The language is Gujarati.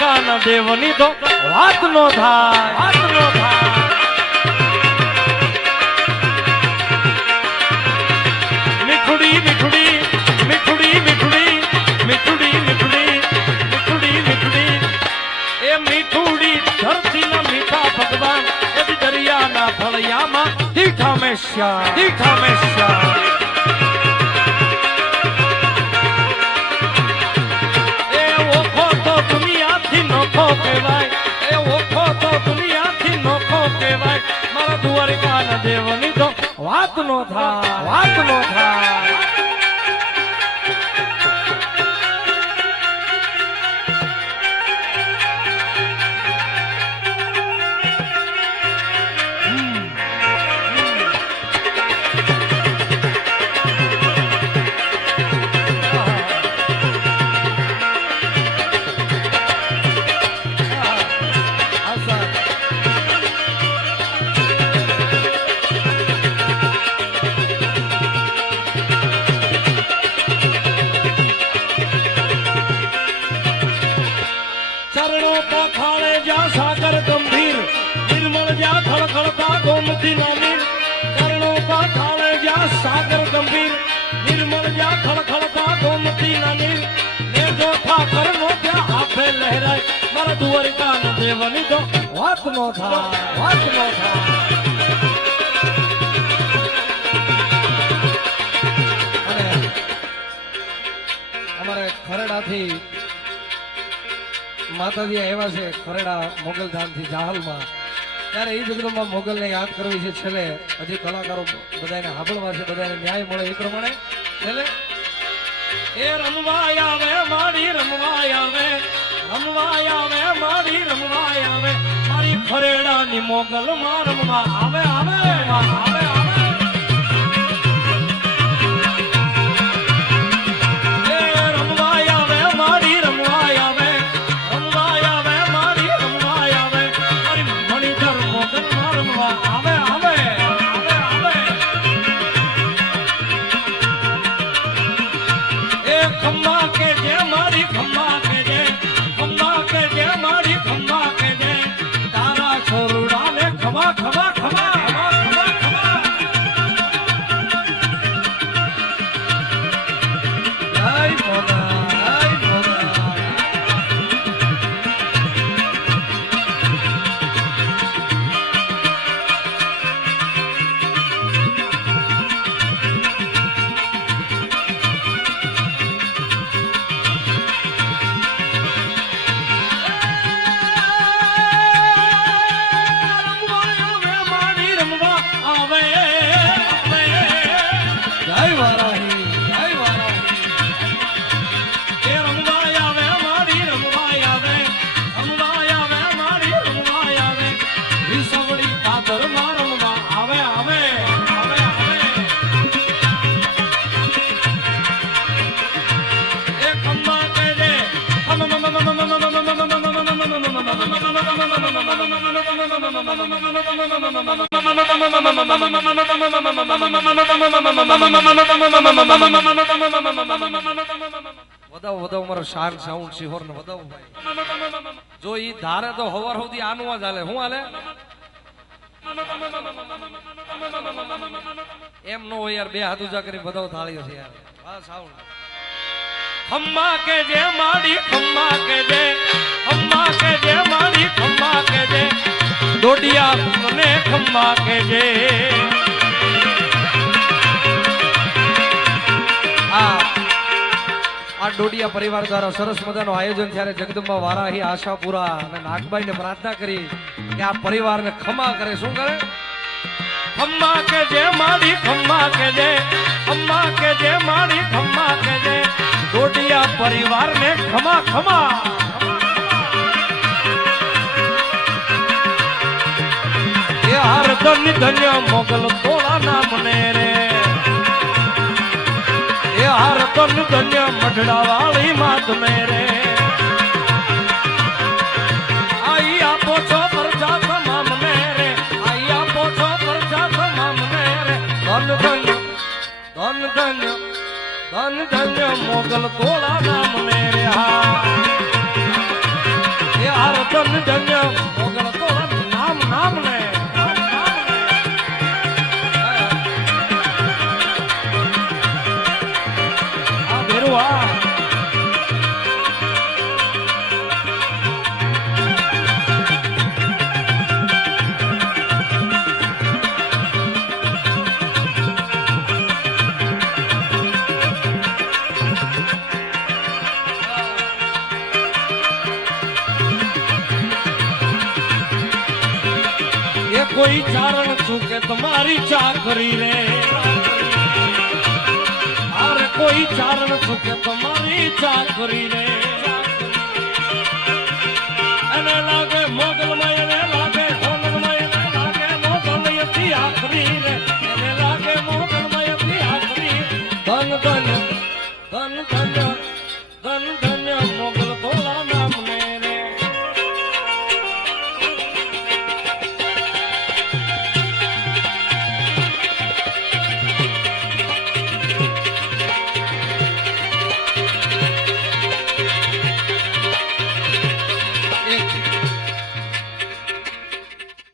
કાના દેવની તો વાત નો વાત નો થાય મીઠુડી મીઠુડી મીઠુડી મીઠુડી મીઠુડી મીઠુડી મીઠુડી. મીઠુડી મીઠા ભગવાન, એ દરિયાના ફળિયામાં દીઠા મેશ્યા દીઠા મેશ્યા કહેવાય? એ દેવની તો વાત નો થાય વાત નો થાય ચરણો પખાળે જા સાગર ગંભીર, નિર્મળ જા ખળખળતા ગોમતી નાની ચરણો પખાળે જા સાગર ગંભીર, નિર્મળ જા ખળખળતા ગોમતી નાની ને જો ઠાકર નો ત્યાં હાથે લહેરાય, મારા દ્વારિકા ના દેવની તો વાત નો થા વાત નો થા અમારે ખરડાથી માતાજી આવ્યા છે ખરડા મોગલધામથી જાહલમાં. ત્યારે એ જગદંબા મોગલને યાદ કરવી છેલ્લે. હજી કલાકારો બધાને સાંભળવા છે, બધાને ન્યાય મળે એ પ્રમાણે. છેલ્લે, એ રમવાય આવે, મારી રમવાય આવે રમવાય આવે, મારી રમવાય આવે, મારી ખરેડાની મોગલ માં રમવા આવે આવે વધાવ વધાવ મારો શાન સાઉન્ડ સિહોર ને વધાવ જો ઈ ધારે તો હવાર સુધી આનું જ હાલે. હું હાલે? એમ નો હોય યાર, બે હાથ ઉજા કરી વધાવ થાળીઓ છે યાર. સાઉન્ડ. ખમ્મા કે જે માડી ખમ્મા કે જે ખમ્મા કે જે માડી ખમ્મા કે જે દોડિયા મને ખમ્મા કે જે ડોડિયા પરિવાર દ્વારા સરસ મજાનું આયોજન જ્યારે જગદંબા વારાહી, આશાપુરા અને નાગબાઈને પ્રાર્થના કરી કે આ પરિવારને ખમા કરે. શું કરે? ખમ્મા કે જે માડી ખમ્મા કે જે ખમ્મા કે જે માડી ખમ્મા કે જે દોડિયા પરિવારને ખમા ખમા. હાર ધન્ય મોગલ તોળા નામને રે. એ હાર ધન ધન્ય મઢડા વાળી માત મેરે પાગલ તોળા કોઈ ચારણ કે તમારી ચાકરી રે? અરે કોઈ ચારણ કે તમારી ચાકરી રે?